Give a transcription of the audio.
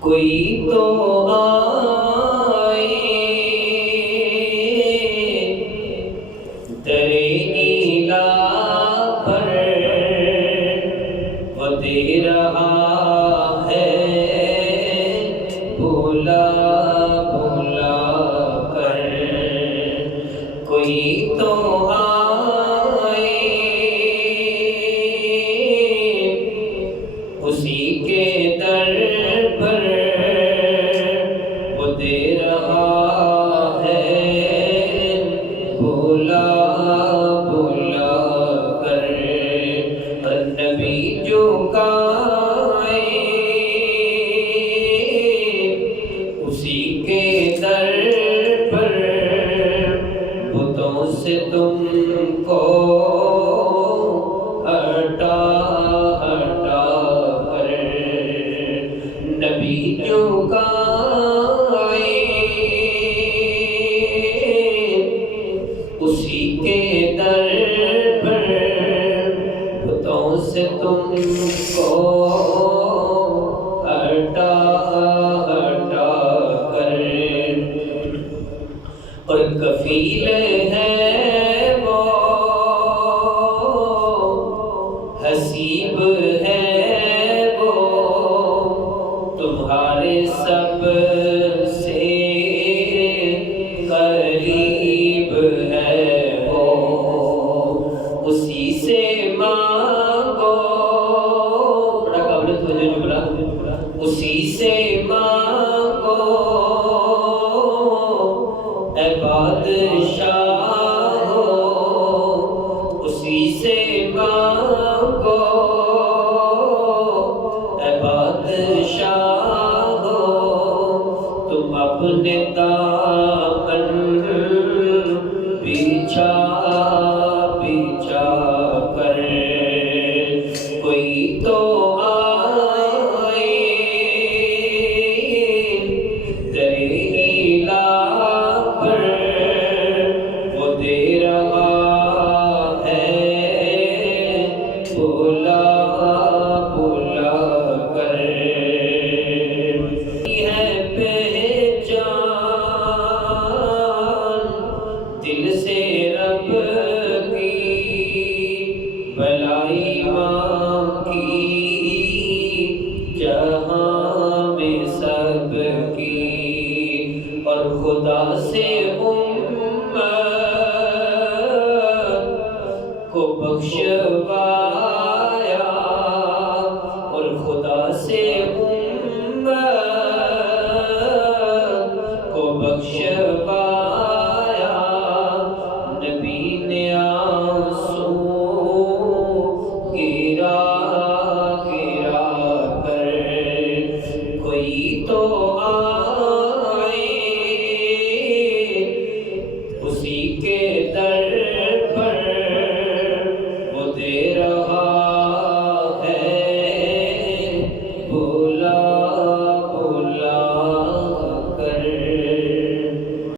کوئی تو آئے در الہ پر، وہ دے رہا ہے بھولا بھولا کر۔ کوئی تو آئے اسی کے در پر، وہ دے رہا ہے بھولا بھولا کر۔ اور نبی جو گائے اسی کے در پر، بتوں سے تم کو ہٹا ہٹا کر۔ نبی جو گائے اسی کے در پر، بتوں سے تم کو ہٹا ہٹا کر۔ اور کفیل ہے وہ حسیب ہے وہ، تمہارے سب سے قریب ہے وہ، اسی سے مانگو، بڑا قابل توجہ جملہ، اسی سے مانگو اے بادشاہ ہو، اسی سے مانگو اے بادشاہ ہو، تم اپنے دامن بچھا بچھا کر۔ کوئی تو آئے در الہ پر، وہ دے رہا ہے بھولا بھولا کر۔ ہے پہچان دل سے رب کی، بلائی ماں کی جہاں میں سب کی، اور خدا سے امت کو بخشوایا، اور خدا سے امت کو بخش